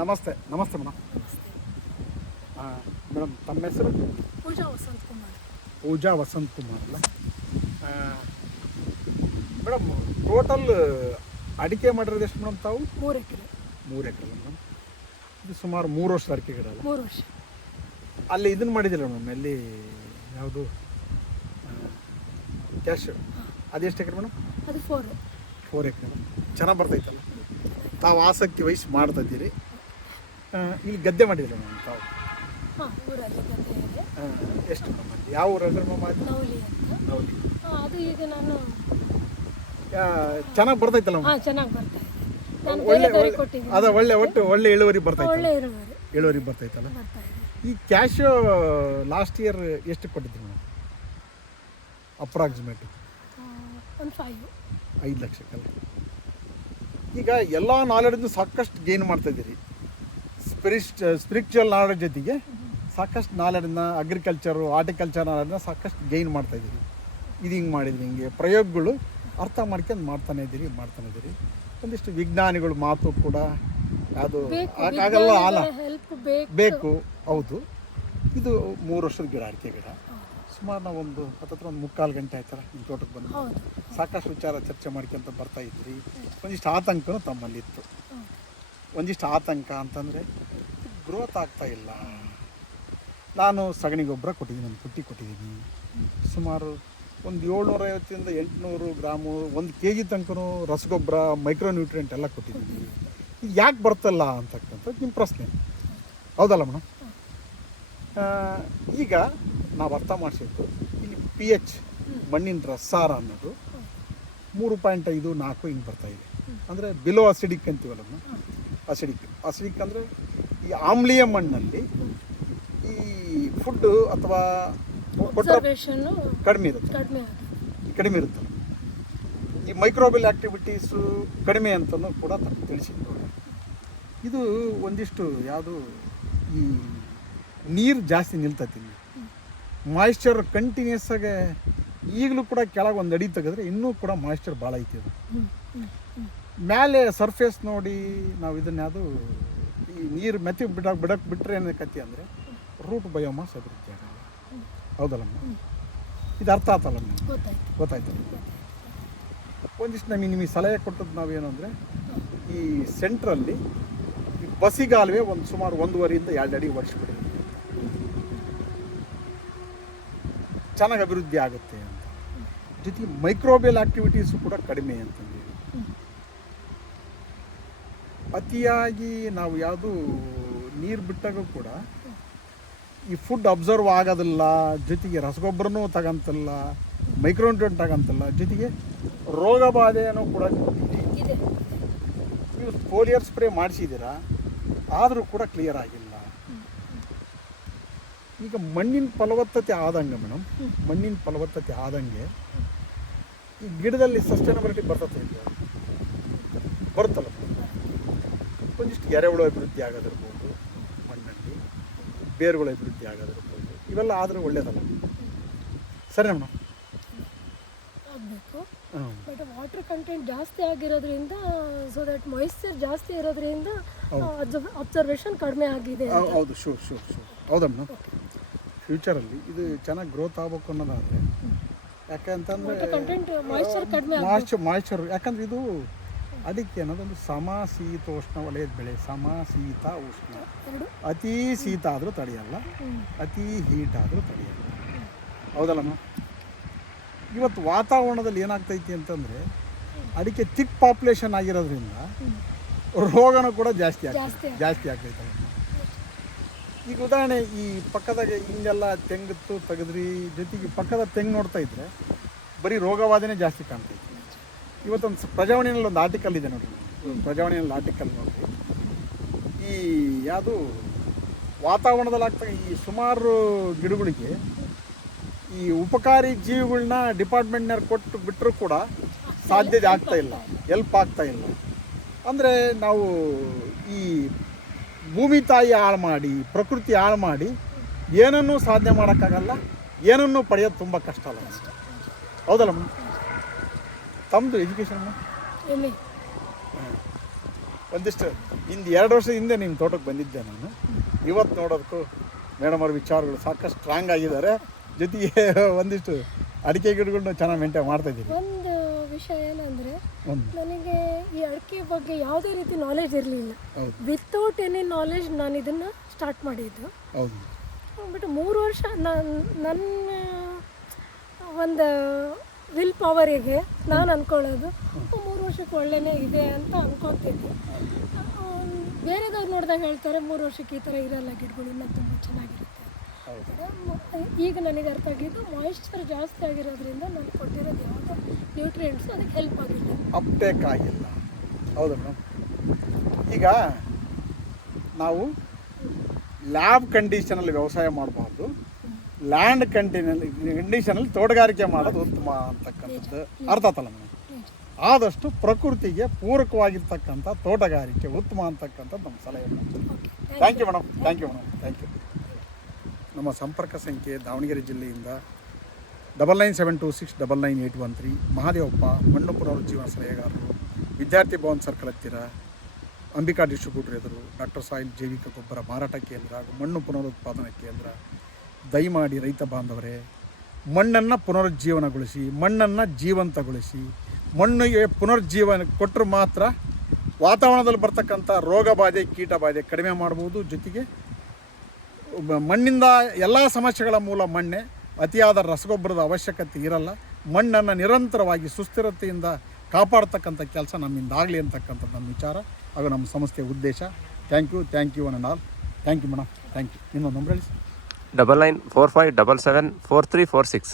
ನಮಸ್ತೆ ನಮಸ್ತೆ madam. Madam ತಮ್ಮ ಹೆಸರು? ಪೂಜಾ ವಸಂತ್ ಕುಮಾರ್. ಪೂಜಾ ವಸಂತ್ ಕುಮಾರ್ ಅಲ್ಲ ಮೇಡಮ್? ಟೋಟಲ್ ಅಡಿಕೆ ಮಾಡಿರೋದು ಎಷ್ಟು ಮೇಡಮ್ ತಾವು? 3 ಎಕರೆ. 3 ಎಕರೆ ಮೇಡಮ್. ಇದು ಸುಮಾರು 3 ವರ್ಷದ ಅಡಿಕೆ ಗಿಡ ಅಲ್ಲ? 3 ವರ್ಷ. ಅಲ್ಲಿ ಇದನ್ನು ಮಾಡಿದಿಲ್ಲ ಮೇಡಮ್, ಎಲ್ಲಿ ಯಾವುದು ಕ್ಯಾಶ್? ಅದೆಷ್ಟು ಎಕರೆ ಮೇಡಮ್? ಅದು 4 ಎಕರೆ. ಚೆನ್ನಾಗಿ ಬರ್ತೈತಲ್ಲ? ತಾವು ಆಸಕ್ತಿ ವಹಿಸಿ ಮಾಡ್ತಾ ಇದ್ದೀರಿ. ಇಲ್ಲಿ ಗದ್ದೆ ಮಾಡಿದಿಲ್ಲ ಮೇಡಮ್ ತಾವು? ಹಾಂ, ಊರಲ್ಲಿ ಗದ್ದೆ ಇದೆ. ಎಷ್ಟು ಮೇಡಮ್? ಅಲ್ಲಿ ಯಾವ ಊರಲ್ಲಿ ಮೇಡಮ್? ಅದು ನವಲಿ ಅಂತ. ನವಲಿ. ಅದು ಈಗ ನಾನು ಚೆನ್ನಾಗಿ ಬರ್ತೈತಲ್ಲ? ಹಾಂ, ಚೆನ್ನಾಗಿ ಬರ್ತಾ ಇದೆ. ನಾನು ಒಳ್ಳೆ ಬೇರೆ ಕೊಟ್ಟಿದ್ದೀನಿ. ಅದ ಒಳ್ಳೆ ಇಳುವರಿ ಬರ್ತೈತೆ? ಒಳ್ಳೆ ಇಳುವರಿ ಬರ್ತೈತಲ್ಲ? ಬರ್ತಾ ಇದೆ. ಈ ಕ್ಯಾಶ್ ಲಾಸ್ಟ್ ಇಯರ್ ಎಷ್ಟು ಕೊಟ್ಟಿದ್ರಿ ಮೇಡಮ್ ಅಪ್ರಾಕ್ಸಿಮೇಟ್? ಒಂದು 5 ಲಕ್ಷಕ್ಕಲ್ಲ? ಈಗ ಎಲ್ಲ ನಾಲೆಡ್ಜು ಸಾಕಷ್ಟು ಗೇನ್ ಮಾಡ್ತಾ ಇದ್ದೀರಿ. ಸ್ಪಿರಿಚುವಲ್ ನಾಲೆಡ್ಜ್ ಜೊತೆಗೆ ಸಾಕಷ್ಟು ನಾಲೆಡ್ನ, ಅಗ್ರಿಕಲ್ಚರು, ಹಾರ್ಟಿಕಲ್ಚರ್ ನಾಲೆಡ್ನ ಸಾಕಷ್ಟು ಗೇನ್ ಮಾಡ್ತಾ ಇದ್ದೀರಿ. ಇದು ಹಿಂಗೆ ಮಾಡಿದ್ರಿ, ಹಿಂಗೆ ಪ್ರಯೋಗಗಳು ಅರ್ಥ ಮಾಡ್ಕೊಂಡು ಮಾಡ್ತಾನೆ ಇದ್ದೀರಿ. ಒಂದಿಷ್ಟು ವಿಜ್ಞಾನಿಗಳು ಮಾತು ಕೂಡ ಅದು ಆಗಲ್ಲ ಅಲ್ಲ, ಬೇಕು. ಹೌದು. ಇದು 3 ವರ್ಷದ ಗಿಡ, ಅಡಿಕೆ ಗಿಡ. ಸುಮಾರು ನಾವು ಒಂದು 3/4 ಗಂಟೆ ಆಯ್ತಲ್ಲ ನಿಮ್ಮ ತೋಟಕ್ಕೆ ಬಂದು ಸಾಕಷ್ಟು ವಿಚಾರ ಚರ್ಚೆ ಮಾಡ್ಕೊಂತ ಬರ್ತಾ ಇದ್ರಿ. ಒಂದಿಷ್ಟು ಆತಂಕನೂ ತಮ್ಮಲ್ಲಿತ್ತು. ಒಂದಿಷ್ಟು ಆತಂಕ ಅಂತಂದರೆ ಗ್ರೋತ್ ಆಗ್ತಾ ಇಲ್ಲ. ನಾನು ಸಗಣಿ ಗೊಬ್ಬರ ಕೊಟ್ಟಿದ್ದೀನಿ, ಒಂದು ಪುಟ್ಟಿ ಕೊಟ್ಟಿದ್ದೀನಿ. ಸುಮಾರು ಒಂದು 750 ರಿಂದ 800 ಗ್ರಾಮು 1 kg ತನಕನೂ ರಸಗೊಬ್ಬರ, ಮೈಕ್ರೋನ್ಯೂಟ್ರಿಯೆಂಟ್ ಎಲ್ಲ ಕೊಟ್ಟಿದ್ದೀನಿ. ಇದು ಯಾಕೆ ಬರ್ತಲ್ಲ ಅಂತಕ್ಕಂಥದ್ದು ನಿಮ್ಮ ಪ್ರಶ್ನೆ, ಹೌದಲ್ಲ ಮೇಡಮ್? ಈಗ ನಾವು ಅರ್ಥ ಮಾಡಿಸಿದ್ದು ಇಲ್ಲಿ pH ಮಣ್ಣಿನ ರಸಾರ ಅನ್ನೋದು 3.5, 4 ಹಿಂಗೆ ಬರ್ತಾಯಿದೆ. ಅಂದರೆ ಬಿಲೋ ಅಸಿಡಿಕ್ ಅಂತೀವಲ್ಲ ನಾವು. ಅಸಿಡಿಕ್ ಅಂದರೆ ಈ ಆಮ್ಲೀಯ ಮಣ್ಣಲ್ಲಿ ಈ ಫುಡ್ಡು ಅಥವಾ ಕಡಿಮೆ ಇರುತ್ತೆ. ಈ ಮೈಕ್ರೋಬಿಯಲ್ ಆ್ಯಕ್ಟಿವಿಟೀಸು ಕಡಿಮೆ ಅಂತಲೂ ಕೂಡ ತಿಳಿಸಿದ್ದು. ಇದು ಒಂದಿಷ್ಟು ಯಾವುದು ಈ ನೀರು ಜಾಸ್ತಿ ನಿಲ್ತೈತಿ, ಮಾಯಿಶ್ಚರ್ ಕಂಟಿನ್ಯೂಸ್ ಆಗಿ. ಈಗಲೂ ಕೂಡ ಕೆಳಗೆ ಒಂದು ಅಡಿ ತೆಗೆದ್ರೆ ಇನ್ನೂ ಕೂಡ ಮಾಯಿಶ್ಚರ್ ಭಾಳ ಐತಿ. ಅದು ಮೇಲೆ ಸರ್ಫೇಸ್ ನೋಡಿ ನಾವು ಇದನ್ನ ಯಾವುದು ಈ ನೀರು ಮೆತ್ತಿ ಬಿಡಕ್ಕೆ ಬಿಟ್ಟರೆ ಏನಕ್ಕತಿ ಅಂದರೆ ರೂಟ್ ಬಯೋಮಾಸ್ ಅಭಿವೃದ್ಧಿ ಆಗಲ್ಲ, ಹೌದಲ್ಲ ಮೇಡಮ್? ಇದು ಅರ್ಥ ಆತಲ್ಲ ಮೇಡಮ್? ಗೊತ್ತಾಯ್ತು. ಒಂದಿಷ್ಟು ನಿಮಗೆ ಸಲಹೆ ಕೊಟ್ಟದ್ದು ನಾವೇನು ಅಂದರೆ ಈ ಸೆಂಟ್ರಲ್ಲಿ ಈ ಬಸಿಗಾಲುವೆ ಒಂದು ಸುಮಾರು 1.5 ರಿಂದ 2 ಅಡಿ ವರ್ಷಬಿಡಿ, ಚೆನ್ನಾಗಿ ಅಭಿವೃದ್ಧಿ ಆಗುತ್ತೆ ಅಂತ. ಜೊತೆಗೆ ಮೈಕ್ರೋಬಿಯಲ್ ಆ್ಯಕ್ಟಿವಿಟೀಸು ಕೂಡ ಕಡಿಮೆ ಅಂತಂದೇಳಿ. ಅತಿಯಾಗಿ ನಾವು ಯಾವುದು ನೀರು ಬಿಟ್ಟಾಗ ಕೂಡ ಈ ಫುಡ್ ಅಬ್ಸರ್ವ್ ಆಗೋದಿಲ್ಲ, ಜೊತೆಗೆ ರಸಗೊಬ್ಬರನೂ ತಗೊಂತಲ್ಲ, ಮೈಕ್ರೋನ್ಯೂಟ್ರಿಯೆಂಟ್ ತಗೊಂತಲ್ಲ, ಜೊತೆಗೆ ರೋಗ ಬಾಧೆಯೂ ಕೂಡ ಇದೆ. ನೀವು ಫೋಲಿಯರ್ ಸ್ಪ್ರೇ ಮಾಡಿಸಿದ್ದೀರಾ, ಆದರೂ ಕೂಡ ಕ್ಲಿಯರ್ ಆಗಿಲ್ಲ. ಈಗ ಮಣ್ಣಿನ ಫಲವತ್ತತೆ ಆದಂಗೆ ಮೇಡಮ್, ಮಣ್ಣಿನ ಫಲವತ್ತತೆ ಆದಂಗೆ ಈ ಗಿಡದಲ್ಲಿ ಸಸ್ಟೈನಬಿಲಿಟಿ ಬರುತ್ತಲ್ಲ. ಒಂದಿಷ್ಟು ಎರೆಹುಳು ಅಭಿವೃದ್ಧಿ ಆಗೋದಿರ್ಬೋದು, ಮಣ್ಣಲ್ಲಿ ಬೇರುಗಳು ಅಭಿವೃದ್ಧಿ ಆಗೋದಿರ್ಬೋದು, ಇವೆಲ್ಲ ಆದರೆ ಒಳ್ಳೆಯದಲ್ಲ. ಸರಿ ಮೇಡಮ್? ಆಗಬೇಕು. ಬಟ್ ವಾಟರ್ ಕಂಟೆಂಟ್ ಜಾಸ್ತಿ ಆಗಿರೋದ್ರಿಂದ, ಸೊ ದಟ್ ಮಾಯಿಶ್ಚರ್ ಜಾಸ್ತಿ ಇರೋದ್ರಿಂದ ಅಬ್ಸರ್ವೇಷನ್ ಕಡಿಮೆ ಆಗಿದೆ. ಹೌದು, ಶೂರ್. ಹೌದಾ ಮೇಡಮ್? ಫ್ಯೂಚರಲ್ಲಿ ಇದು ಚೆನ್ನಾಗಿ ಗ್ರೋತ್ ಆಗಬೇಕು ಅನ್ನೋದಾದರೆ, ಯಾಕಂತಂದರೆ ಮಾಯಿಶ್ಚರ್, ಯಾಕಂದರೆ ಇದು ಅಡಿಕೆ ಅನ್ನೋದೊಂದು ಸಮಶೀತೋಷ್ಣ ವಲಯದ ಬೆಳೆ. ಸಮಶೀತ ಉಷ್ಣ, ಅತಿ ಶೀತ ಆದರೂ ತಡೆಯಲ್ಲ, ಅತಿ ಹೀಟ್ ಆದರೂ ತಡೆಯಲ್ಲ, ಹೌದಲ್ಲಮ್ಮ? ಇವತ್ತು ವಾತಾವರಣದಲ್ಲಿ ಏನಾಗ್ತೈತಿ ಅಂತಂದರೆ ಅಡಿಕೆ ಥಿಕ್ ಪಾಪ್ಯುಲೇಷನ್ ಆಗಿರೋದ್ರಿಂದ ರೋಗನೂ ಕೂಡ ಜಾಸ್ತಿ ಆಗ್ತೈತಲ್ಲ. ಈಗ ಉದಾಹರಣೆ, ಈ ಪಕ್ಕದಾಗ ಹಿಂಗೆಲ್ಲ ತೆಂಗಿತ್ತು ತೆಗೆದ್ರಿ, ಜೊತೆಗೆ ಪಕ್ಕದ ತೆಂಗು ನೋಡ್ತಾ ಇದ್ರೆ ಬರೀ ರೋಗವಾದನೆ ಜಾಸ್ತಿ ಕಾಣ್ತೈತಿ. ಇವತ್ತೊಂದು ಪ್ರಜಾವಾಣಿಯಲ್ಲಿ ಒಂದು ಆರ್ಟಿಕಲ್ ಇದೆ ನೋಡಿರಿ, ಪ್ರಜಾವಾಣಿಯಲ್ಲಿ ಆರ್ಟಿಕಲ್ ನೋಡಿರಿ. ಈ ಯಾವುದು ವಾತಾವರಣದಲ್ಲಿ ಆಗ್ತಾ ಈ ಸುಮಾರು ಗಿಡಗಳಿಗೆ ಈ ಉಪಕಾರಿ ಜೀವಿಗಳನ್ನ ಡಿಪಾರ್ಟ್ಮೆಂಟ್ನವ್ರು ಕೊಟ್ಟು ಬಿಟ್ಟರೂ ಕೂಡ ಸಾಧ್ಯತೆ ಆಗ್ತಾಯಿಲ್ಲ, ಹೆಲ್ಪ್ ಆಗ್ತಾಯಿಲ್ಲ. ಅಂದರೆ ನಾವು ಈ ಭೂಮಿ ತಾಯಿ ಹಾಳು ಮಾಡಿ, ಪ್ರಕೃತಿ ಹಾಳು ಮಾಡಿ ಏನನ್ನೂ ಸಾಧನೆ ಮಾಡೋಕ್ಕಾಗಲ್ಲ, ಏನನ್ನೂ ಪಡೆಯೋದು ತುಂಬ ಕಷ್ಟ ಅಲ್ಲ, ಹೌದಲ್ಲ ಮೇಡಮ್? ತಮ್ಮದು ಎಜುಕೇಷನ್? ಒಂದಿಷ್ಟು ಇಂದು 2 ವರ್ಷದ ಹಿಂದೆ ನಿಮ್ಮ ತೋಟಕ್ಕೆ ಬಂದಿದ್ದೆ ನಾನು. ಇವತ್ತು ನೋಡೋದಕ್ಕೂ ಮೇಡಮ್ ಅವ್ರ ವಿಚಾರಗಳು ಸಾಕಷ್ಟು ಸ್ಟ್ರಾಂಗ್ ಆಗಿದ್ದಾರೆ. ಜೊತೆಗೆ ಒಂದಿಷ್ಟು ಅಡಿಕೆ ಗಿಡಗಳನ್ನ ಚೆನ್ನಾಗಿ ಮೇಂಟೈನ್ ಮಾಡ್ತಾಯಿದ್ದೀರಿ. ಒಂದು ವಿಷಯ ಏನಂದರೆ ಒಂದು ನನಗೆ ಈ ಅಡಿಕೆ ಬಗ್ಗೆ ಯಾವುದೇ ರೀತಿ ನಾಲೆಜ್ ಇರಲಿಲ್ಲ. ಹೌದು ವಿತೌಟ್ ಎನಿ ನಾಲೆಜ್ ನಾನು ಇದನ್ನು ಸ್ಟಾರ್ಟ್ ಮಾಡಿದ್ದು. ಹೌದು ಬಟ್ 3 ವರ್ಷ ನನ್ನ ಒಂದು ವಿಲ್ ಪವರಿಗೆ ನಾನು ಅಂದ್ಕೊಳ್ಳೋದು 3 ವರ್ಷಕ್ಕೆ ಒಳ್ಳೆಯೇ ಇದೆ ಅಂತ ಅಂದ್ಕೊತಿದ್ದೆ. ಬೇರೆದವ್ರು ನೋಡಿದಾಗ ಹೇಳ್ತಾರೆ 3 ವರ್ಷಕ್ಕೆ ಈ ಥರ ಇರಲ್ಲ ಗಿಡಗಳು, ಇನ್ನೂ ತುಂಬ ಚೆನ್ನಾಗಿರುತ್ತೆ. ಈಗ ನನಗೆ ಅರ್ಥ ಆಗಿದ್ದು ಮಾಯಿಶ್ಚರ್ ಜಾಸ್ತಿ ಆಗಿರೋದ್ರಿಂದ ನಾನು ಕೊಟ್ಟಿರೋದು ಯಾವುದೇ ನ್ಯೂಟ್ರಿಯೆಂಟ್ಸು ಅದಕ್ಕೆ ಹೆಲ್ಪ್ ಆಗಿಲ್ಲ, ಅಪ್ಟೇಕ್ ಆಗಿಲ್ಲ. ಹೌದು ಮೇಡಮ್. ಈಗ ನಾವು ಲ್ಯಾಬ್ ಕಂಡೀಷನಲ್ಲಿ ವ್ಯವಸಾಯ ಮಾಡಬಾರ್ದು, ಲ್ಯಾಂಡ್ ಕಂಡೀಷನಲ್ಲಿ ತೋಟಗಾರಿಕೆ ಮಾಡೋದು ಉತ್ತಮ ಅಂತಕ್ಕಂಥದ್ದು ಅರ್ಥ ಆತಲ್ಲ ಮೇಡಮ್. ಆದಷ್ಟು ಪ್ರಕೃತಿಗೆ ಪೂರಕವಾಗಿರ್ತಕ್ಕಂಥ ತೋಟಗಾರಿಕೆ ಉತ್ತಮ ಅಂತಕ್ಕಂಥದ್ದು ನಮ್ಮ ಸಲಹೆ. Thank you madam, thank you madam, thank you. ನಮ್ಮ ಸಂಪರ್ಕ ಸಂಖ್ಯೆ ದಾವಣಗೆರೆ ಜಿಲ್ಲೆಯಿಂದ 9972699813. ಮಹಾದೇವಪ್ಪ, ಮಣ್ಣು ಪುನರುಜ್ಜೀವನ ಸಲಹೆಗಾರರು, ವಿದ್ಯಾರ್ಥಿ ಭವನ್ ಸರ್ಕಲ್ ಹತ್ತಿರ, ಅಂಬಿಕಾ ಡಿಸ್ಟ್ರಿಬ್ಯೂಟರ್ ಎದುರು, ಡಾಕ್ಟರ್ ಸಾಯಿಲ್ ಜೈವಿಕ ಗೊಬ್ಬರ ಮಾರಾಟ ಕೇಂದ್ರ ಹಾಗೂ ಮಣ್ಣು ಪುನರುತ್ಪಾದನಾ ಕೇಂದ್ರ. ದಯಮಾಡಿ ರೈತ ಬಾಂಧವರೇ, ಮಣ್ಣನ್ನು ಪುನರುಜ್ಜೀವನಗೊಳಿಸಿ, ಮಣ್ಣನ್ನು ಜೀವಂತಗೊಳಿಸಿ. ಮಣ್ಣಿಗೆ ಪುನರುಜ್ಜೀವನ ಕೊಟ್ಟರೆ ಮಾತ್ರ ವಾತಾವರಣದಲ್ಲಿ ಬರ್ತಕ್ಕಂಥ ರೋಗ ಬಾಧೆ, ಕೀಟ ಬಾಧೆ ಕಡಿಮೆ ಮಾಡ್ಬೋದು. ಜೊತೆಗೆ ಮಣ್ಣಿಂದ ಎಲ್ಲ ಸಮಸ್ಯೆಗಳ ಮೂಲ ಮಣ್ಣೆ. ಅತಿಯಾದ ರಸಗೊಬ್ಬರದ ಅವಶ್ಯಕತೆ ಇರಲ್ಲ. ಮಣ್ಣನ್ನು ನಿರಂತರವಾಗಿ ಸುಸ್ಥಿರತೆಯಿಂದ ಕಾಪಾಡ್ತಕ್ಕಂಥ ಕೆಲಸ ನಮ್ಮಿಂದ ಆಗಲಿ ಅಂತಕ್ಕಂಥದ್ದು ನಮ್ಮ ವಿಚಾರ ಹಾಗೂ ನಮ್ಮ ಸಂಸ್ಥೆಯ ಉದ್ದೇಶ. Thank you one and all. Thank you madam, thank you. ಇನ್ನೊಂದು ನಂಬರ್ ಹೇಳಿ. 9945774346.